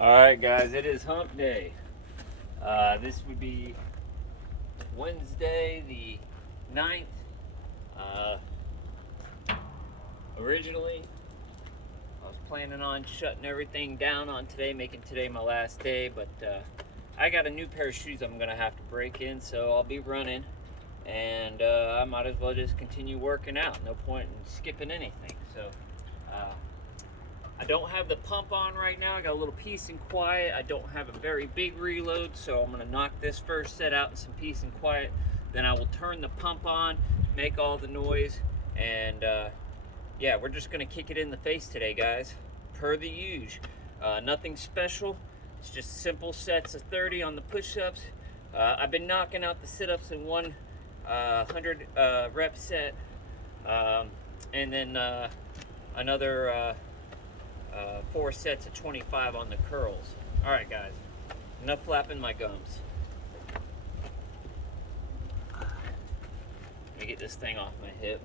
Alright guys, it is hump day. This would be Wednesday the 9th. Originally, I was planning on shutting everything down on today, making today my last day, but I got a new pair of shoes I'm going to have to break in, so I'll be running, and I might as well just continue working out. No point in skipping anything. So I don't have the pump on right now. I got a little peace and quiet. I don't have a very big reload, so I'm gonna knock this first set out in some peace and quiet. Then I will turn the pump on, make all the noise, and yeah, we're just gonna kick it in the face today, guys. Per the usual. Nothing special. It's just simple sets of 30 on the push-ups. I've been knocking out the sit-ups in one 100 rep set, and then another 4 sets of 25 on the curls. All right, guys, enough flapping my gums. Let me get this thing off my hip.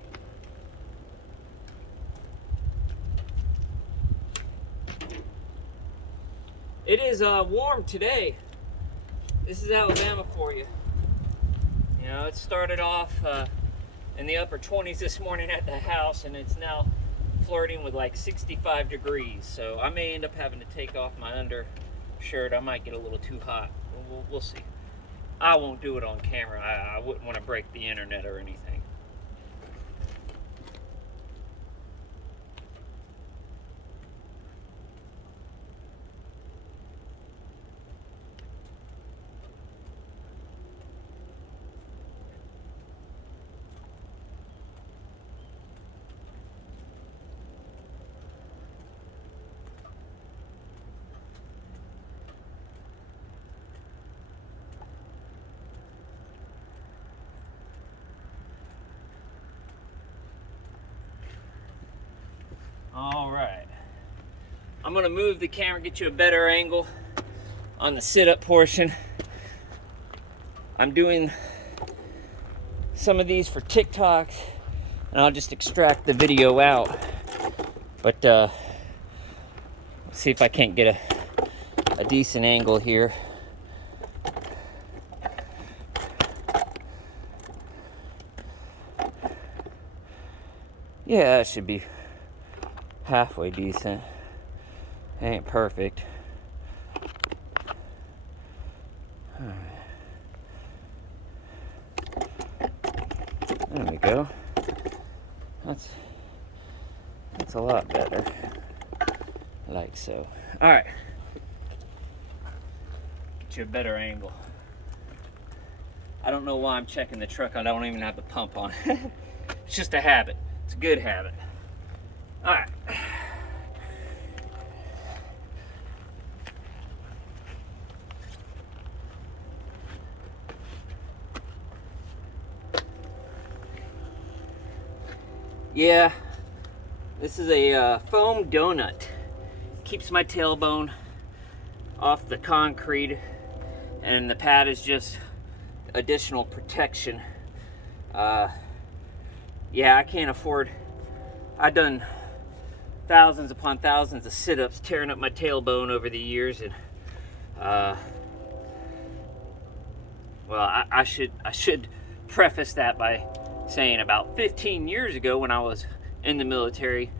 It is warm today. This is Alabama for you. You know, it started off in the upper 20s this morning at the house, and it's now flirting with like 65 degrees, so I may end up having to take off my undershirt. I might get a little too hot. We'll see. I won't do it on camera. I wouldn't want to break the internet or anything. All right, I'm gonna move the camera, get you a better angle on the sit-up portion. I'm doing some of these for TikToks, and I'll just extract the video out. But let's see if I can't get a decent angle here. Yeah, that should be halfway decent. Ain't perfect. All right. There we go. That's a lot better. Like so. All right. Get you a better angle. I don't know why I'm checking the truck. I don't even have the pump on. It's just a habit. It's a good habit. All right. Yeah, this is a foam donut. Keeps my tailbone off the concrete, and the pad is just additional protection. Yeah, I can't afford. I've done thousands upon thousands of sit-ups, tearing up my tailbone over the years, and well, I should preface that by saying about 15 years ago, when I was in the military,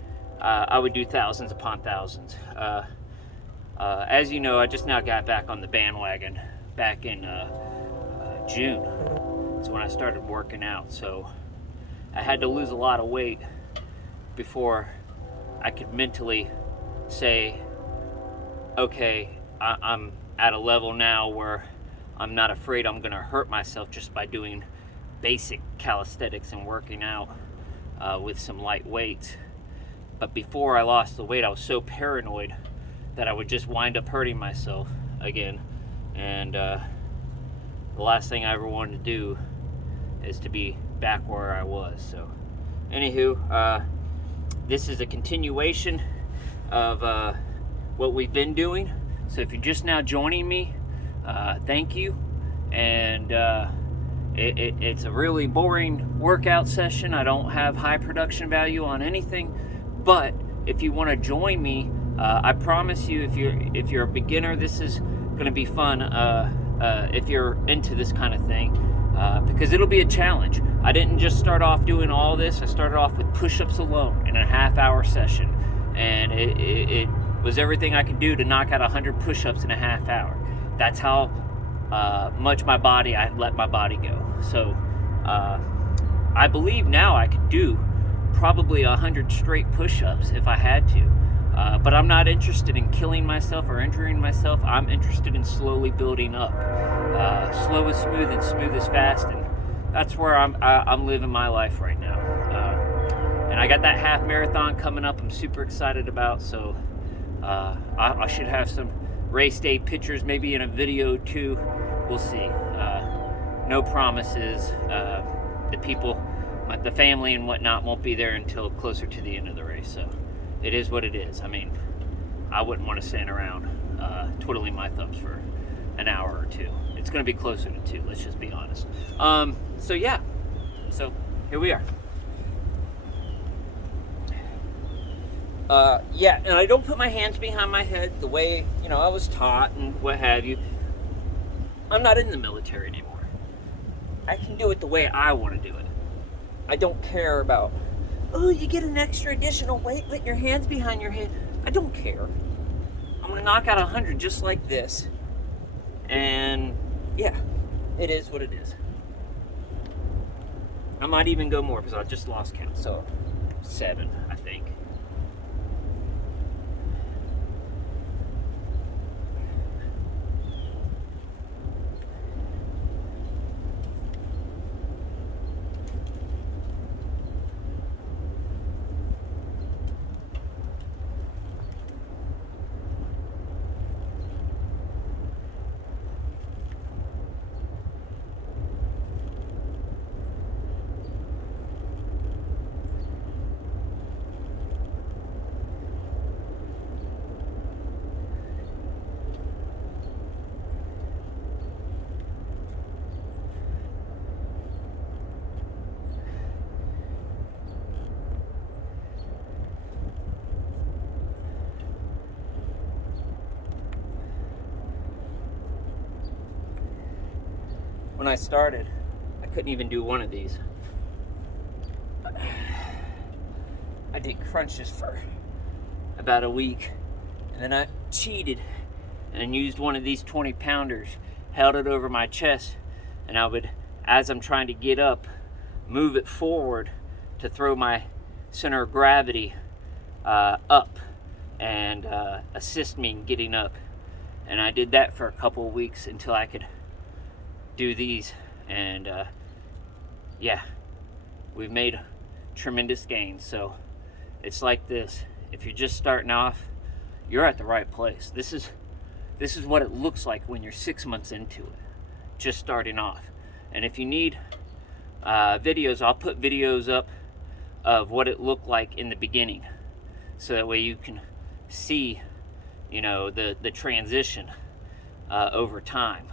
I would do thousands upon thousands. As you know, I just now got back on the bandwagon back in June. That's when I started working out, so I had to lose a lot of weight before I could mentally say, okay, I'm at a level now where I'm not afraid I'm gonna hurt myself just by doing basic calisthenics and working out with some light weights. But before I lost the weight, I was so paranoid that I would just wind up hurting myself again. And the last thing I ever wanted to do is to be back where I was. So anywho, this is a continuation of what we've been doing. So if you're just now joining me, thank you. And it's a really boring workout session. I don't have high production value on anything, but if you want to join me I promise you, if you're a beginner, this is going to be fun. If you're into this kind of thing, because it'll be a challenge. I didn't just start off doing all this. I started off with push-ups alone in a half-hour session, and it was everything I could do to knock out 100 push-ups in a half hour. That's how much I let my body go. So I believe now I could do probably 100 straight push-ups if I had to. But I'm not interested in killing myself or injuring myself. I'm interested in slowly building up. Slow is smooth and smooth is fast, and that's where I'm living my life right now. And I got that half marathon coming up I'm super excited about, so I should have some race day pictures, maybe in a video too. We'll see. No promises. The family and whatnot won't be there until closer to the end of the race, so it is what it is. I mean, I wouldn't want to stand around twiddling my thumbs for an hour or two. It's going to be closer to 2, let's just be honest. So yeah, so here we are. Yeah, and I don't put my hands behind my head the way, I was taught and what have you. I'm not in the military anymore. I can do it the way I want to do it. I don't care about, oh, you get an extra additional weight, put your hands behind your head. I don't care. I'm going to knock out 100 just like this. And yeah, it is what it is. I might even go more because I just lost count. So 7, I think. When I started, I couldn't even do one of these. I did crunches for about a week, and then I cheated and used one of these 20-pounders, held it over my chest, and I would, as I'm trying to get up, move it forward to throw my center of gravity up and assist me in getting up. And I did that for a couple of weeks until I could do these, and yeah, we've made tremendous gains. So it's like this: if you're just starting off, you're at the right place. This is what it looks like when you're 6 months into it, just starting off. And if you need videos, I'll put videos up of what it looked like in the beginning, so that way you can see, the transition over time.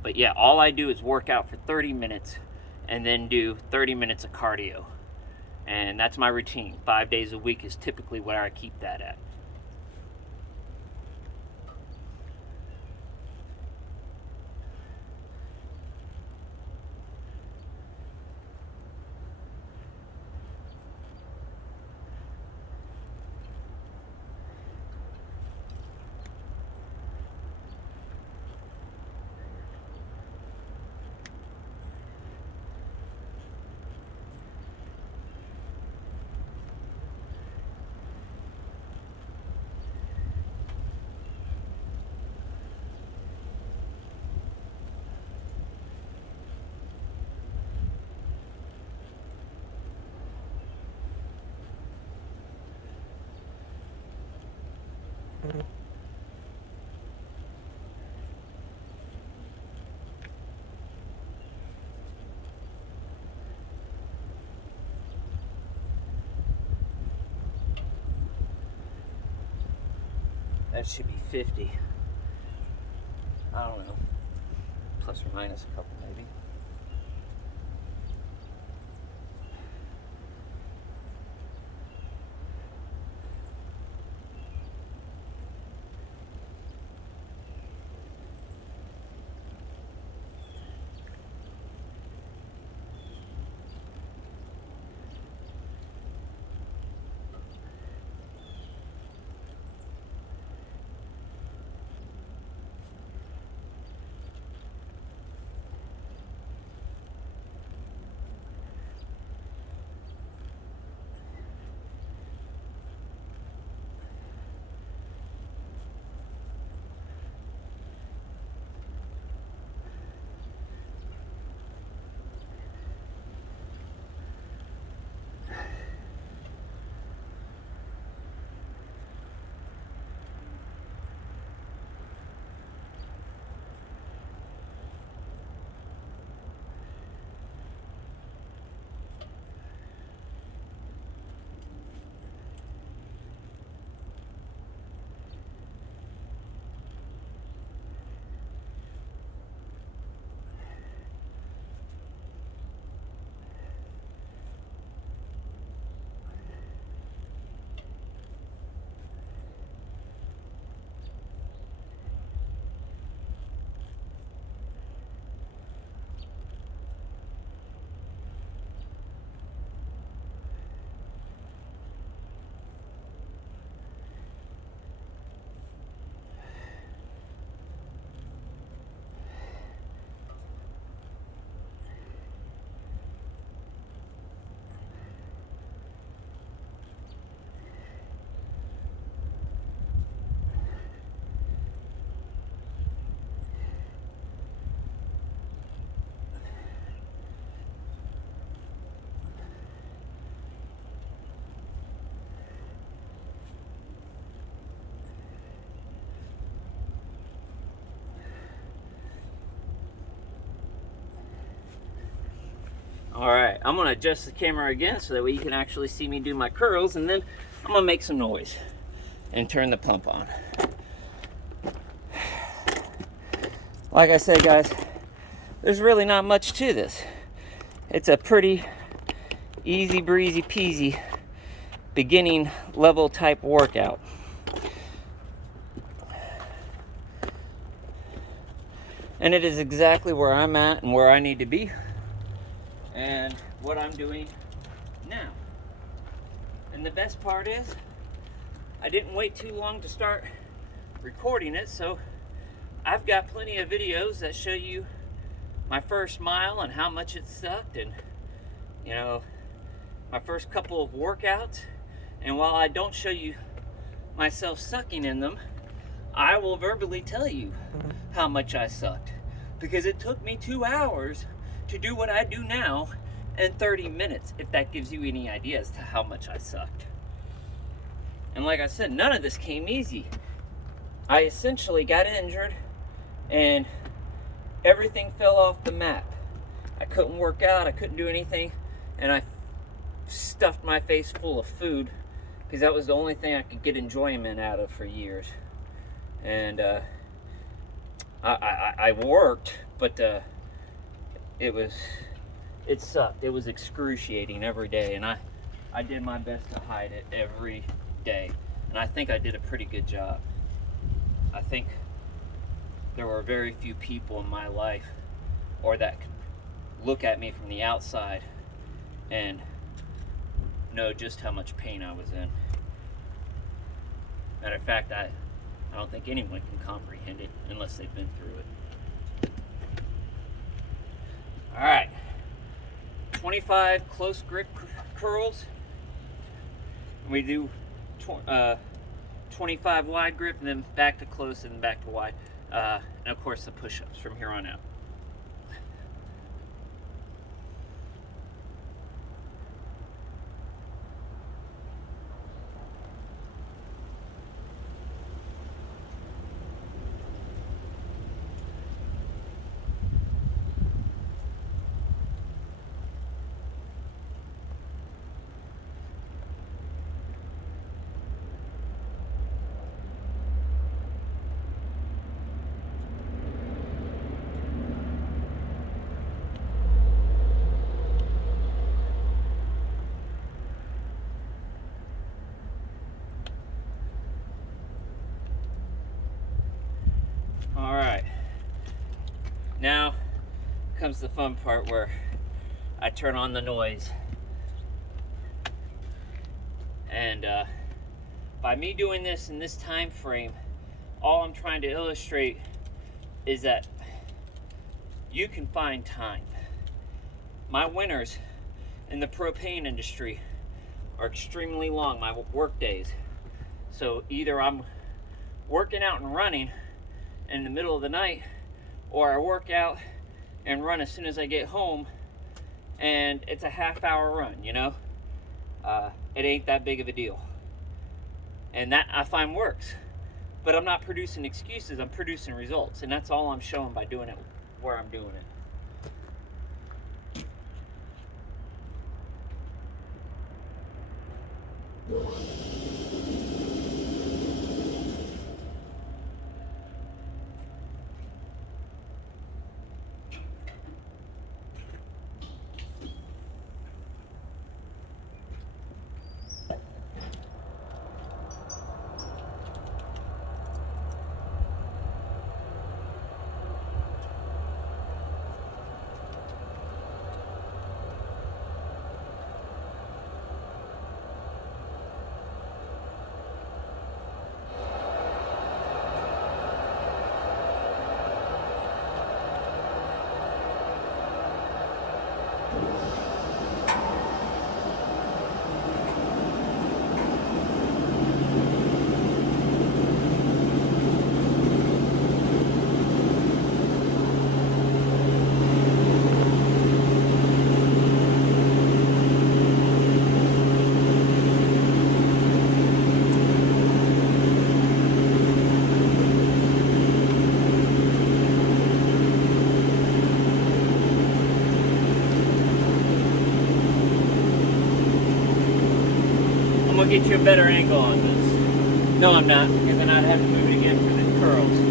But yeah, all I do is work out for 30 minutes and then do 30 minutes of cardio. And that's my routine. 5 days a week is typically where I keep that at. That should be 50. I don't know. Plus or minus a couple, maybe. All right, I'm gonna adjust the camera again so that way you can actually see me do my curls, and then I'm gonna make some noise and turn the pump on. Like I said, guys, there's really not much to this. It's a pretty easy breezy peasy beginning level type workout. And it is exactly where I'm at and where I need to be and what I'm doing now. And the best part is I didn't wait too long to start recording it, so I've got plenty of videos that show you my first mile and how much it sucked, and you know, my first couple of workouts. And while I don't show you myself sucking in them, I will verbally tell you how much I sucked, because it took me 2 hours to do what I do now in 30 minutes, if that gives you any idea as to how much I sucked. And like I said, none of this came easy. I essentially got injured and everything fell off the map. I couldn't work out, I couldn't do anything, and I stuffed my face full of food because that was the only thing I could get enjoyment out of for years. And I worked, but it sucked. It was excruciating every day, and I did my best to hide it every day, and I think I did a pretty good job. I think there were very few people in my life or that could look at me from the outside and know just how much pain I was in. Matter of fact, I don't think anyone can comprehend it unless they've been through it. All right, 25 close grip curls. We do 25 wide grip, and then back to close and then back to wide. And of course the push-ups from here on out. All right, now comes the fun part where I turn on the noise. And by me doing this in this time frame, all I'm trying to illustrate is that you can find time. My winters in the propane industry are extremely long, my work days. So either I'm working out and running in the middle of the night, or I work out and run as soon as I get home, and it's a half-hour run, you know? It ain't that big of a deal. And that I find works. But I'm not producing excuses, I'm producing results. And that's all I'm showing by doing it where I'm doing it. I'll get you a better angle on this. No, I'm not, because then I'd have to move it again for the curls.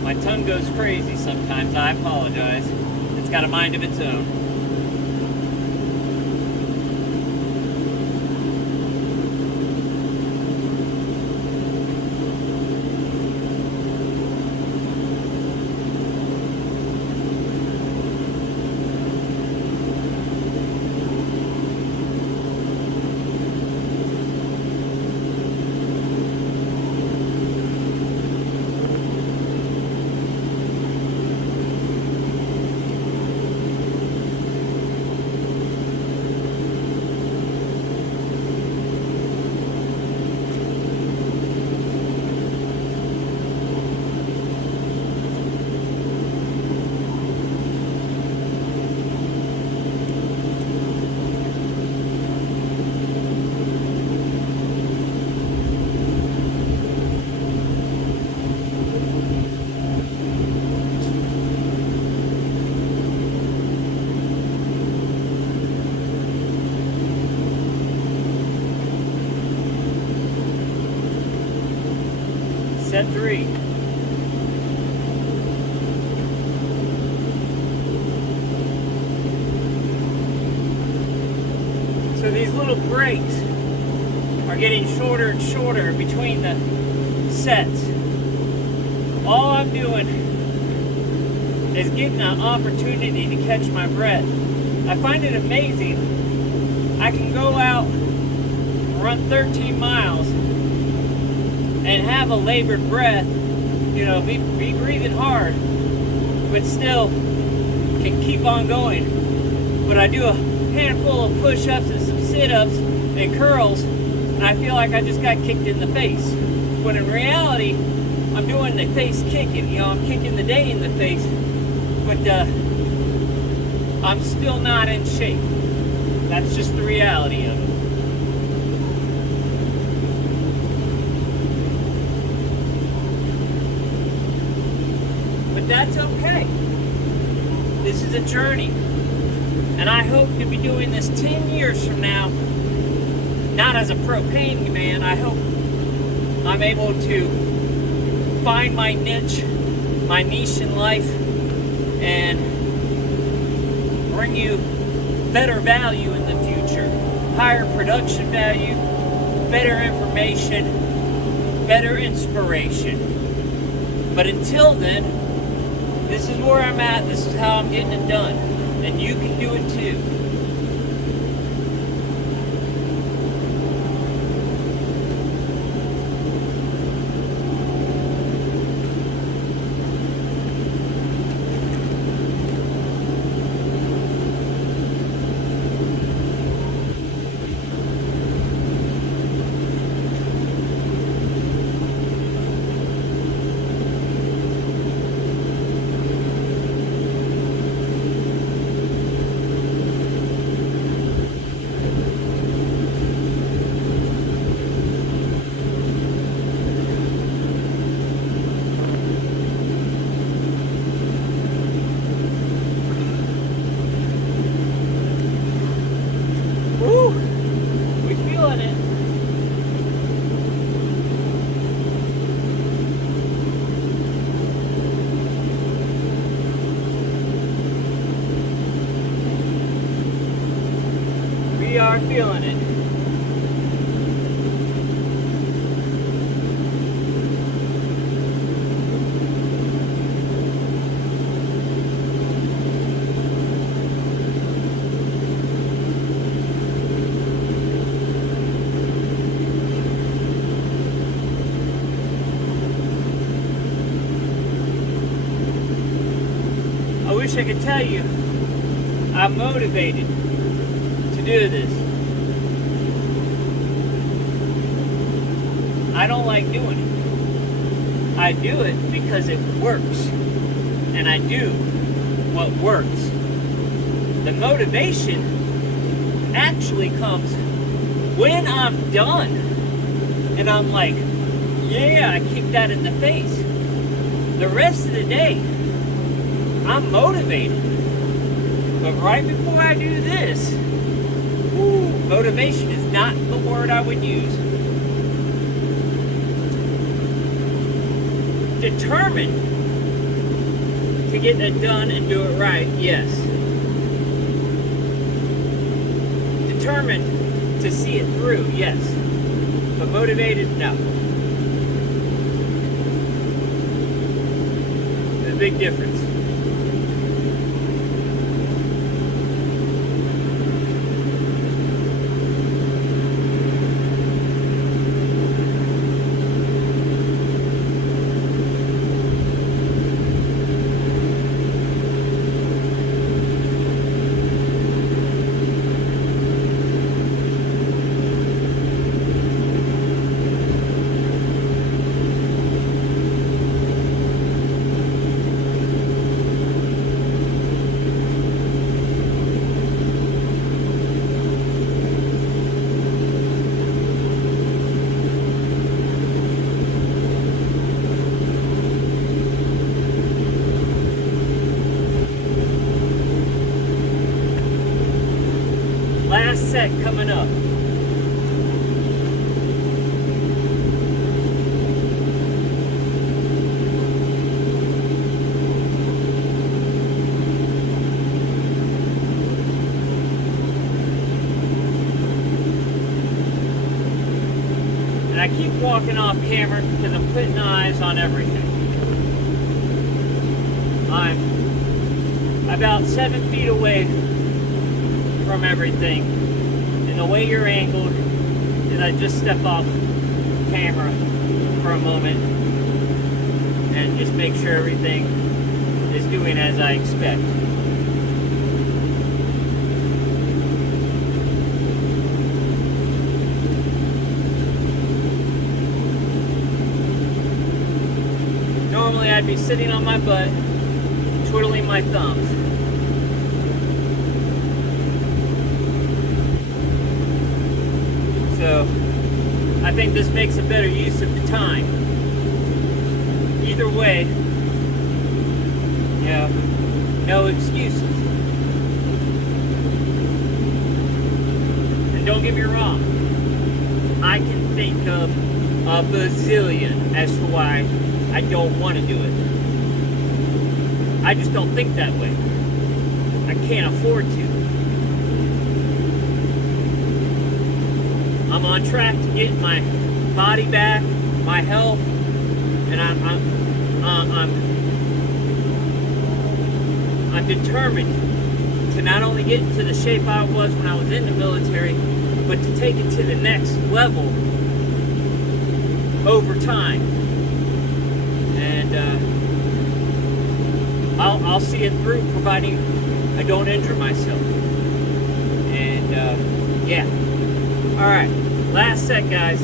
My tongue goes crazy sometimes. I apologize. It's got a mind of its own. Set 3. So these little breaks are getting shorter and shorter between the sets. All I'm doing is getting an opportunity to catch my breath. I find it amazing. I can go out, run 13 miles, and have a labored breath, you know, be breathing hard, but still can keep on going. But I do a handful of push-ups and some sit-ups and curls, and I feel like I just got kicked in the face. When in reality, I'm doing the face kicking, you know, I'm kicking the day in the face, but I'm still not in shape. That's just the reality of it. That's okay. This is a journey. And I hope to be doing this 10 years from now, not as a propane man. I hope I'm able to find my niche in life, and bring you better value in the future. Higher production value, better information, better inspiration. But until then, this is where I'm at. This is how I'm getting it done. and you can do it too. Woo! We feeling it. We are feeling it. I wish I could tell you I'm motivated to do this. I don't like doing it. I do it because it works. And I do what works. The motivation actually comes when I'm done. And I'm like, yeah, I kicked that in the face. The rest of the day, I'm motivated. But right before I do this, motivation is not the word I would use. Determined to get it done and do it right, yes. Determined to see it through, yes. But motivated, no. There's a big difference. Last set coming up. And I keep walking off camera because I'm putting eyes on everything. I'm about 7 feet away from everything, and the way you're angled is I just step off camera for a moment and just make sure everything is doing as I expect. Normally I'd be sitting on my butt twiddling my thumbs. So, I think this makes a better use of the time. Either way, you know, no excuses. And don't get me wrong, I can think of a bazillion as to why I don't want to do it. I just don't think that way. I can't afford to. I'm on track to get my body back, my health, and I'm determined to to not only get into the shape I was when I was in the military, but to take it to the next level over time. And I'll see it through, providing I don't injure myself. And yeah. All right, last set, guys.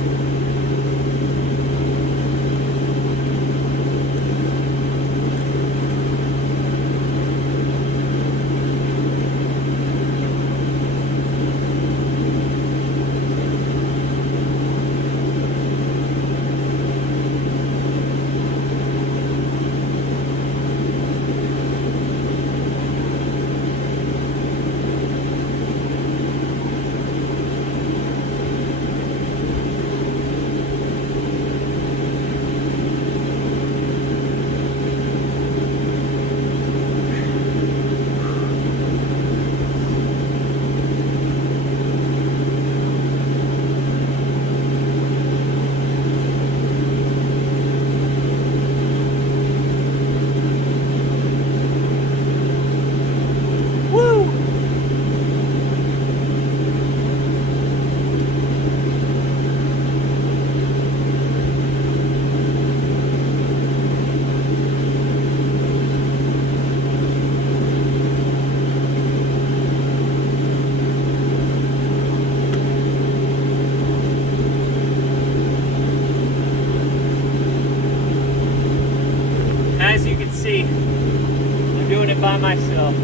As you can see, I'm doing it by myself.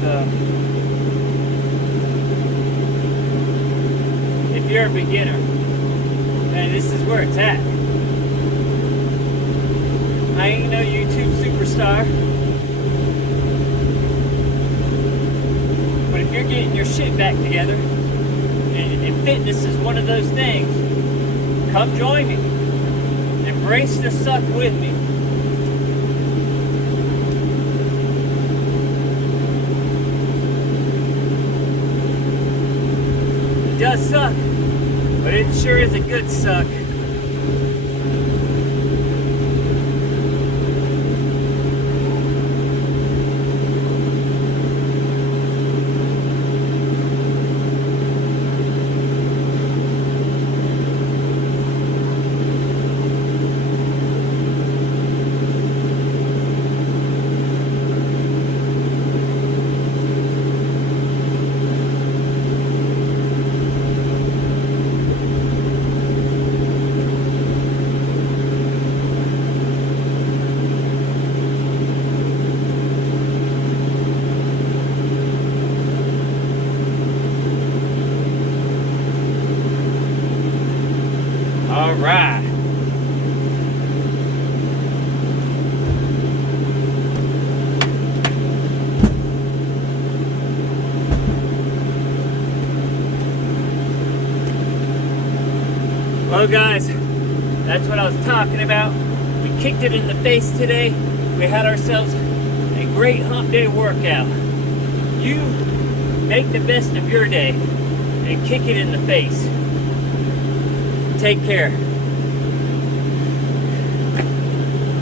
So, if you're a beginner, then this is where it's at. I ain't no YouTube superstar, but if you're getting your shit back together, and fitness is one of those things, come join me. Embrace the suck with me. It does suck, but it sure is a good suck. All right. Well, guys, that's what I was talking about. We kicked it in the face today. We had ourselves a great hump day workout. You make the best of your day and kick it in the face. Take care.